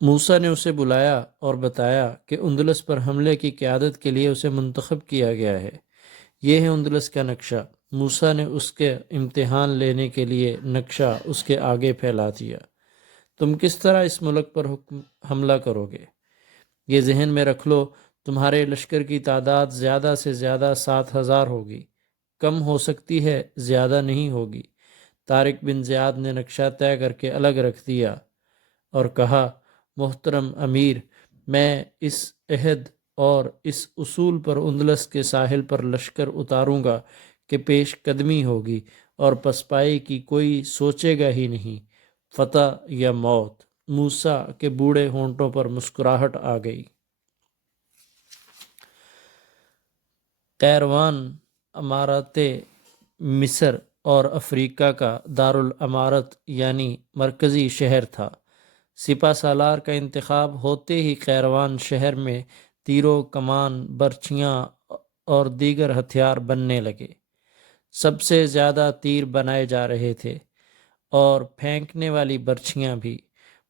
موسیٰ نے اسے بلایا اور بتایا کہ اندلس پر حملے کی قیادت کے لیے اسے منتخب کیا گیا ہے۔ یہ ہے اندلس کا نقشہ۔ موسیٰ نے اس کے امتحان لینے کے لیے نقشہ اس کے آگے پھیلا دیا۔ تم کس طرح اس ملک پر حملہ کرو گے؟ یہ ذہن میں رکھ لو، تمہارے لشکر کی تعداد زیادہ سے زیادہ 7,000 ہوگی، کم ہو سکتی ہے، زیادہ نہیں ہوگی۔ طارق بن زیاد نے نقشہ طے کر کے الگ رکھ دیا اور کہا، محترم امیر، میں اس عہد اور اس اصول پر اندلس کے ساحل پر لشکر اتاروں گا کہ پیش قدمی ہوگی اور پسپائی کی کوئی سوچے گا ہی نہیں، فتح یا موت۔ موسیٰ کے بوڑھے ہونٹوں پر مسکراہٹ آ گئی۔ قیروان امارات مصر اور افریقہ کا دارالامارت یعنی مرکزی شہر تھا۔ سپہ سالار کا انتخاب ہوتے ہی قیروان شہر میں تیرو کمان، برچھیاں اور دیگر ہتھیار بننے لگے۔ سب سے زیادہ تیر بنائے جا رہے تھے اور پھینکنے والی برچھیاں بھی۔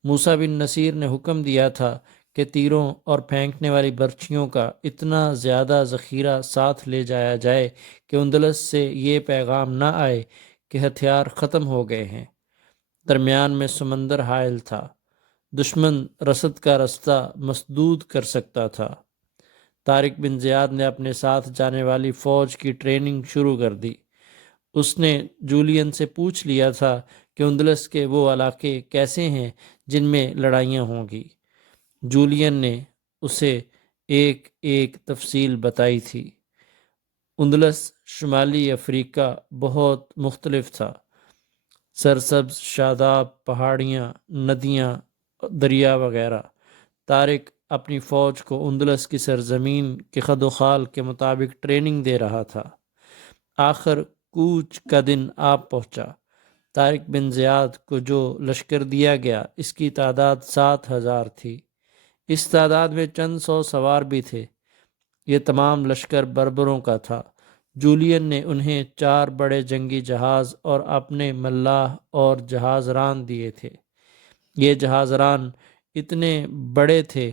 موسیٰ بن نصیر نے حکم دیا تھا کہ تیروں اور پھینکنے والی برچھیوں کا اتنا زیادہ ذخیرہ ساتھ لے جایا جائے کہ اندلس سے یہ پیغام نہ آئے کہ ہتھیار ختم ہو گئے ہیں۔ درمیان میں سمندر حائل تھا، دشمن رسد کا رستہ مسدود کر سکتا تھا۔ طارق بن زیاد نے اپنے ساتھ جانے والی فوج کی ٹریننگ شروع کر دی۔ اس نے جولین سے پوچھ لیا تھا کہ اندلس کے وہ علاقے کیسے ہیں جن میں لڑائیاں ہوں گی۔ جولین نے اسے ایک ایک تفصیل بتائی تھی۔ اندلس شمالی افریقہ بہت مختلف تھا، سرسبز شاداب پہاڑیاں، ندیاں، دریا وغیرہ۔ طارق اپنی فوج کو اندلس کی سرزمین کے خد و خال کے مطابق ٹریننگ دے رہا تھا۔ آخر کوچ کا دن آ پہنچا۔ طارق بن زیاد کو جو لشکر دیا گیا اس کی تعداد 7,000 تھی۔ اس تعداد میں چند سو سوار بھی تھے۔ یہ تمام لشکر بربروں کا تھا۔ جولین نے انہیں 4 بڑے جنگی جہاز اور اپنے ملاح اور جہاز ران دیے تھے۔ یہ جہاز ران اتنے بڑے تھے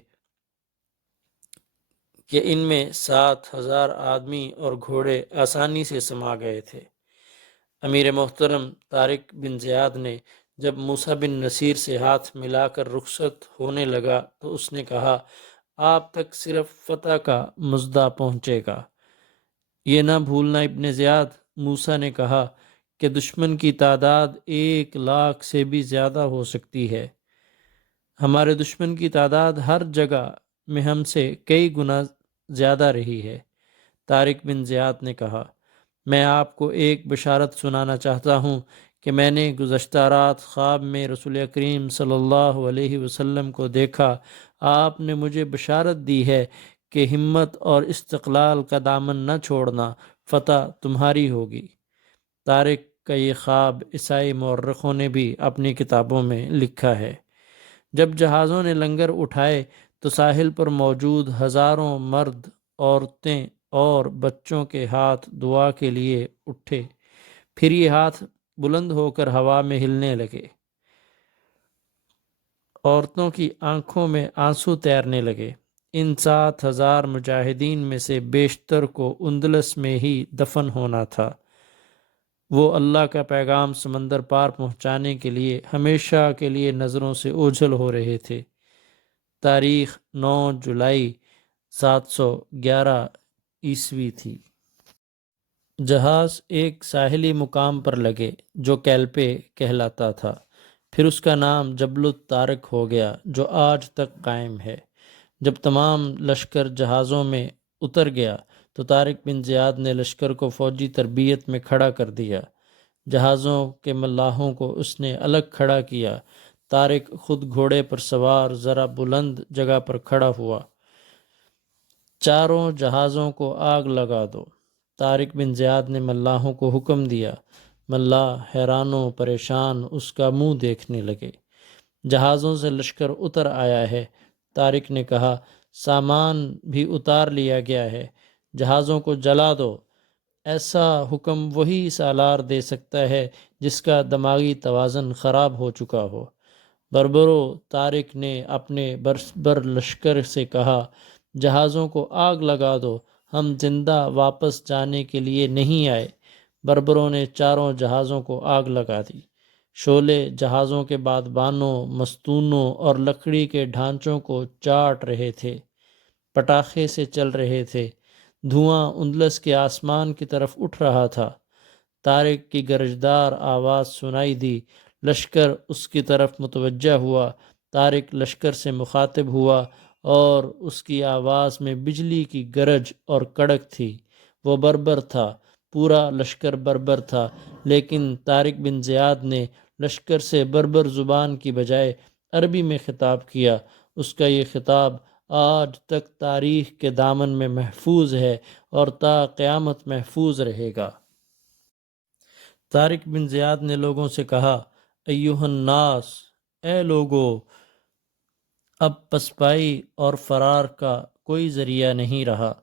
کہ ان میں 7,000 آدمی اور گھوڑے آسانی سے سما گئے تھے۔ امیر محترم طارق بن زیاد نے جب موسیٰ بن نصیر سے ہاتھ ملا کر رخصت ہونے لگا تو اس نے کہا، آپ تک صرف فتح کا مژدہ پہنچے گا۔ یہ نہ بھولنا ابن زیاد، موسیٰ نے کہا کہ دشمن کی تعداد 1,00,000 سے بھی زیادہ ہو سکتی ہے۔ ہمارے دشمن کی تعداد ہر جگہ میں ہم سے کئی گنا زیادہ رہی ہے۔ طارق بن زیاد نے کہا، میں آپ کو ایک بشارت سنانا چاہتا ہوں کہ میں نے گزشتہ رات خواب میں رسول کریم صلی اللہ علیہ وسلم کو دیکھا۔ آپ نے مجھے بشارت دی ہے کہ ہمت اور استقلال کا دامن نہ چھوڑنا، فتح تمہاری ہوگی۔ طارق کا یہ خواب عیسائی مورخوں نے بھی اپنی کتابوں میں لکھا ہے۔ جب جہازوں نے لنگر اٹھائے تو ساحل پر موجود ہزاروں مرد، عورتیں اور بچوں کے ہاتھ دعا کے لیے اٹھے، پھر یہ ہاتھ بلند ہو کر ہوا میں ہلنے لگے۔ عورتوں کی آنکھوں میں آنسو تیرنے لگے۔ ان 7,000 مجاہدین میں سے بیشتر کو اندلس میں ہی دفن ہونا تھا۔ وہ اللہ کا پیغام سمندر پار پہنچانے کے لیے ہمیشہ کے لیے نظروں سے اوجھل ہو رہے تھے۔ تاریخ 9 جولائی 711 عیسوی تھی۔ جہاز ایک ساحلی مقام پر لگے جو کیلپے کہلاتا تھا، پھر اس کا نام جبل الطارق ہو گیا جو آج تک قائم ہے۔ جب تمام لشکر جہازوں میں اتر گیا تو طارق بن زیاد نے لشکر کو فوجی تربیت میں کھڑا کر دیا۔ جہازوں کے ملاحوں کو اس نے الگ کھڑا کیا۔ طارق خود گھوڑے پر سوار ذرا بلند جگہ پر کھڑا ہوا۔ چاروں جہازوں کو آگ لگا دو۔ طارق بن زیاد نے ملاحوں کو حکم دیا۔ ملاح حیران و پریشان اس کا منہ دیکھنے لگے۔ جہازوں سے لشکر اتر آیا ہے۔ طارق نے کہا، سامان بھی اتار لیا گیا ہے، جہازوں کو جلا دو۔ ایسا حکم وہی سالار دے سکتا ہے جس کا دماغی توازن خراب ہو چکا ہو۔ بربرو طارق نے اپنے بربر لشکر سے کہا، جہازوں کو آگ لگا دو، ہم زندہ واپس جانے کے لیے نہیں آئے۔ بربروں نے چاروں جہازوں کو آگ لگا دی۔ شعلے جہازوں کے بادبانوں، مستونوں اور لکڑی کے ڈھانچوں کو چاٹ رہے تھے، پٹاخے سے چل رہے تھے۔ دھواں اندلس کے آسمان کی طرف اٹھ رہا تھا۔ طارق کی گرجدار آواز سنائی دی، لشکر اس کی طرف متوجہ ہوا۔ طارق لشکر سے مخاطب ہوا اور اس کی آواز میں بجلی کی گرج اور کڑک تھی۔ وہ بربر تھا، پورا لشکر بربر تھا، لیکن طارق بن زیاد نے لشکر سے بربر زبان کی بجائے عربی میں خطاب کیا۔ اس کا یہ خطاب آج تک تاریخ کے دامن میں محفوظ ہے اور تا قیامت محفوظ رہے گا۔ طارق بن زیاد نے لوگوں سے کہا، ایھا الناس، اے لوگو، اب پسپائی اور فرار کا کوئی ذریعہ نہیں رہا۔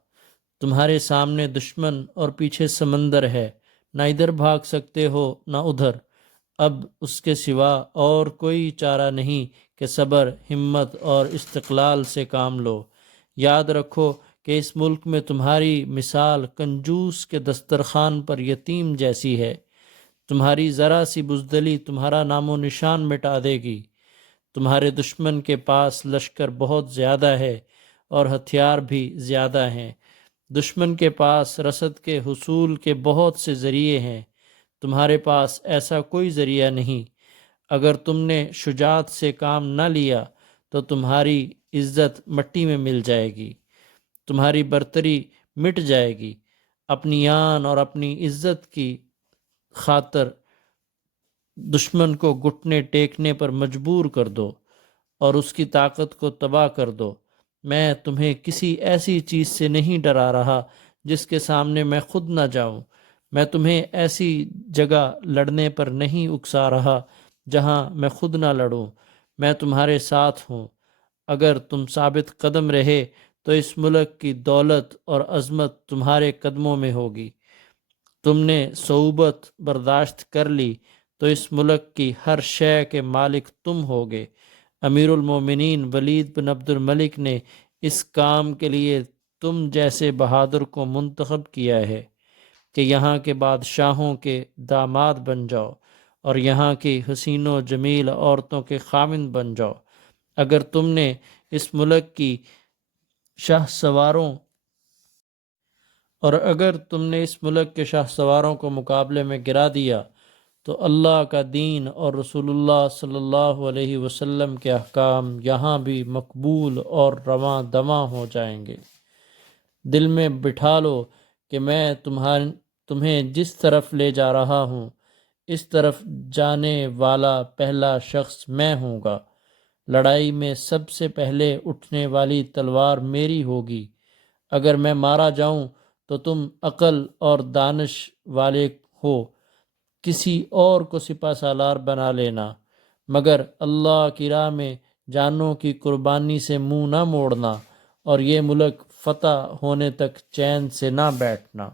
تمہارے سامنے دشمن اور پیچھے سمندر ہے، نہ ادھر بھاگ سکتے ہو نہ ادھر۔ اب اس کے سوا اور کوئی چارہ نہیں کہ صبر، ہمت اور استقلال سے کام لو۔ یاد رکھو کہ اس ملک میں تمہاری مثال کنجوس کے دسترخوان پر یتیم جیسی ہے۔ تمہاری ذرا سی بزدلی تمہارا نام و نشان مٹا دے گی۔ تمہارے دشمن کے پاس لشکر بہت زیادہ ہے اور ہتھیار بھی زیادہ ہیں۔ دشمن کے پاس رسد کے حصول کے بہت سے ذریعے ہیں، تمہارے پاس ایسا کوئی ذریعہ نہیں۔ اگر تم نے شجاعت سے کام نہ لیا تو تمہاری عزت مٹی میں مل جائے گی، تمہاری برتری مٹ جائے گی۔ اپنی آن اور اپنی عزت کی خاطر دشمن کو گھٹنے ٹیکنے پر مجبور کر دو اور اس کی طاقت کو تباہ کر دو۔ میں تمہیں کسی ایسی چیز سے نہیں ڈرا رہا جس کے سامنے میں خود نہ جاؤں۔ میں تمہیں ایسی جگہ لڑنے پر نہیں اکسا رہا جہاں میں خود نہ لڑوں۔ میں تمہارے ساتھ ہوں۔ اگر تم ثابت قدم رہے تو اس ملک کی دولت اور عظمت تمہارے قدموں میں ہوگی۔ تم نے صعوبت برداشت کر لی تو اس ملک کی ہر شے کے مالک تم ہوگے۔ امیر المومنین ولید بن عبد الملک نے اس کام کے لیے تم جیسے بہادر کو منتخب کیا ہے کہ یہاں کے بادشاہوں کے داماد بن جاؤ اور یہاں کی حسین و جمیل عورتوں کے خاوند بن جاؤ۔ اگر تم نے اس ملک کی شاہ سواروں کو مقابلے میں گرا دیا تو اللہ کا دین اور رسول اللہ صلی اللہ علیہ وسلم کے احکام یہاں بھی مقبول اور رواں دواں ہو جائیں گے۔ دل میں بٹھا لو کہ میں تمہیں جس طرف لے جا رہا ہوں اس طرف جانے والا پہلا شخص میں ہوں گا۔ لڑائی میں سب سے پہلے اٹھنے والی تلوار میری ہوگی۔ اگر میں مارا جاؤں تو تم عقل اور دانش والے ہو، کسی اور کو سپہ سالار بنا لینا، مگر اللہ کی راہ میں جانوں کی قربانی سے منہ نہ موڑنا اور یہ ملک فتح ہونے تک چین سے نہ بیٹھنا۔